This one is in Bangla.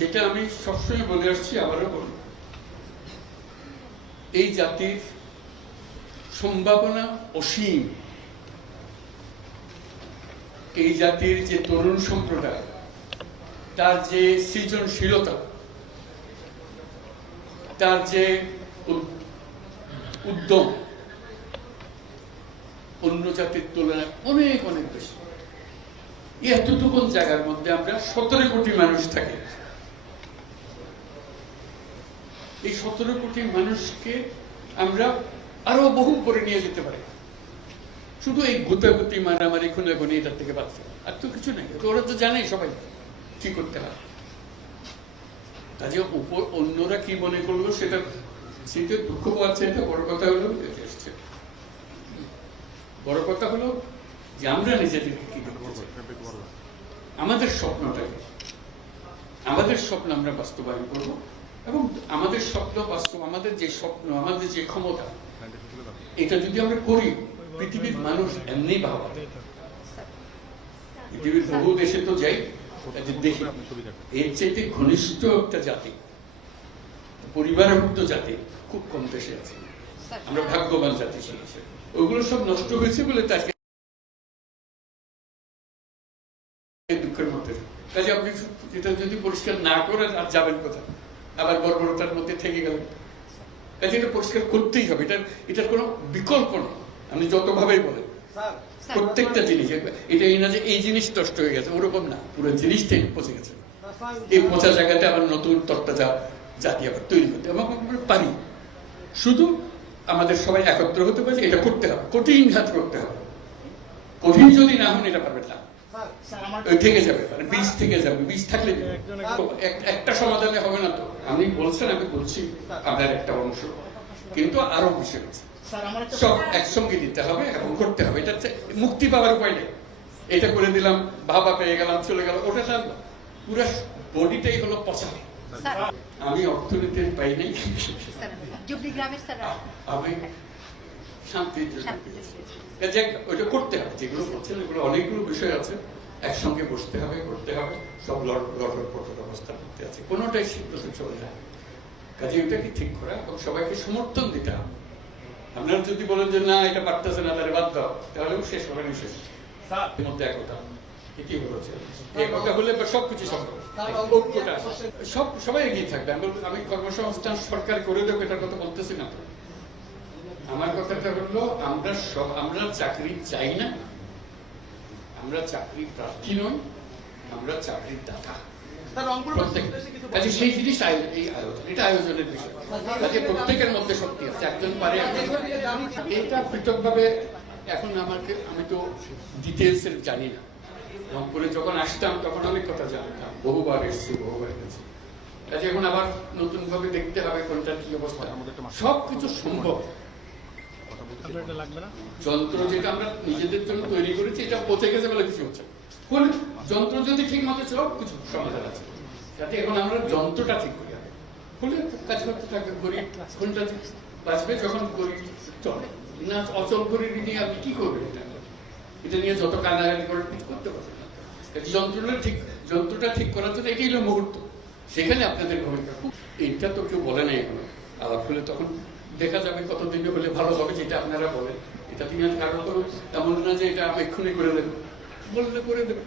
যেটা আমি সবসময় বলে আসছি, আবারও বলি, এই জাতির সম্ভাবনা অসীম। এই জাতির যে তরুণ সম্প্রদায়, তার যে সৃজনশীলতা, তার যে উদ্যম অন্য জাতির তুলনায় অনেক অনেক বেশি। এতটুকু জায়গার মধ্যে আমরা 17 কোটি মানুষ থাকি। এই 17 কোটি মানুষকে আমরা আরো বহু করে নিয়ে যেতে পারি, শুধু এই গুতাগুতি মারামারি খুনাখুনি এটার থেকে বাঁচতে, আর তো কিছু নেই। ওরা তো জানে সবাই কি করতে হয়। কাজে উপর অন্যরা কি মনে করলো সেটা দুঃখ পাচ্ছে। এটা বড় কথা হলো, বড় কথা হলো যে আমরা নিজেদেরকে কি দেখতে চাই, আমাদের স্বপ্নটাকে, আমাদের স্বপ্ন আমরা বাস্তবায়ন করব। এবং আমাদের স্বপ্ন বাস্তব, আমাদের যে স্বপ্ন, আমাদের যে ক্ষমতা, এটা যদি আমরা করি, পৃথিবীর মানুষ এমনি ভাবা, পৃথিবীর বহু দেশে তো যাই, দেখি এর চাইতে ঘনিষ্ঠ একটা জাতি, পরিবারভুক্ত জাতি খুব কম দেশে আছে। আমরা ভাগ্যবান জাতি ছিল। ওইগুলো সব নষ্ট হয়েছে বলে তাকে দুঃখের মধ্যে। কাজে আপনি এটা যদি পরিষ্কার না করে আর যাবেন কোথায়, আবার বর্বরতার মধ্যে থেকে গেলেন। কাজে এটা পরিষ্কার করতেই হবে, এটার কোনো বিকল্প নেই। আপনি যতভাবেই বলেন, প্রত্যেকটা জিনিস, এটা এই না যে এই জিনিস নষ্ট হয়ে গেছে, ওরকম না, পুরো জিনিসটাই পচে গেছে। এই পচা জায়গাতে আবার নতুন তরতাজা জাতি আবার তৈরি করতে এবং পারি। শুধু আমাদের সবাই একত্র হতে পারে, এটা করতে হবে, কঠিন কাজ করতে হবে। কঠিন যদি না হন এটা পারবেন না, থেকে যাবে, বীজ থেকে যাবে। বীজ থাকলে একটা সমাধানে হবে না। তো আপনি বলছেন, আমি বলছি আপনার একটা অংশ, কিন্তু আরো বিষয় আছে, সব একসঙ্গে দিতে হবে এবং করতে হবে। এটা মুক্তি পাওয়ার উপায় নেই। এটা করে দিলাম, ভাবা পেয়ে গেলাম, চলে গেল, ওটা পুরো বডিটাই হলো পচা। আমি অর্থনীতির পাই নাই, আমি শান্তির জন্য ওইটা করতে হবে। যেগুলো করছেন এগুলো অনেকগুলো বিষয় আছে, একসঙ্গে বসতে হবে, করতে হবে, সব লড়পট অবস্থা করতে আছে, কোনোটাই সিদ্ধান্ত চলে যায়। কাজে ওইটাকে ঠিক করা এবং সবাইকে সমর্থন দিতে হবে। আপনারা যদি বলেন যে না এটা পারতেছে না, তাহলে বাদ দাও, তাহলেও শেষ হবে না। শেষ মধ্যে একতা, এটি বলেছে, একতা হলে সবকিছু সম্ভব, ঐক্যটা সবাই এগিয়ে থাকবে। আমি কর্মসংস্থান সরকার করে দেবো এটার কথা বলতেছি না। আমার কথাটা হলো, আমরা চাকরি চাই না, আমরা চাকরি প্রার্থী নই, আমরা চাকরির দাতা। সেই জিনিস এটা আয়োজনের বিষয়। প্রত্যেকের মধ্যে শক্তি আছে, একজন পারে। এটা পৃথকভাবে এখন আমি তো ডিটেলস এর জানি না। রংপুরে যখন আসতাম তখন অনেক কথা জানতাম, বহুবার এসছি, বহুবার গেছি। কাজে এখন আবার নতুন ভাবে দেখতে হবে কোনটা কি অবস্থা। সবকিছু সম্ভব। যন্ত্র যেটা আমরা নিজেদের জন্য তৈরি করেছি, এটা পচে গেছে বলে কিছু হচ্ছে। যন্ত্র যদি ঠিক মতো সব কিছু সমাধান আছে, যাতে এখন আমরা যন্ত্রটা ঠিক করি, হলে কাজ করতে থাকবে। গরিব কোনটা বাঁচবে যখন গরিব চলে না, অচল গরিব নিয়ে আপনি কি করবেন? এটা নিয়ে যত কান্নাকাটি করে কিছু করতে পারবেন না। যন্ত্রটা ঠিক করার জন্য এটাই হলো মুহূর্ত, সেখানে আপনাদের ভূমিকা খুব। এটা তো কেউ বলে নাই এখনো, আলাপ হলে তখন দেখা যাবে কতদিন হলে ভালো হবে, যেটা আপনারা বলেন। এটা তিনি কারণ করুন, এমন না যে এটা আমি এক্ষুনি করে দেবেন, বললে করে দেবেন।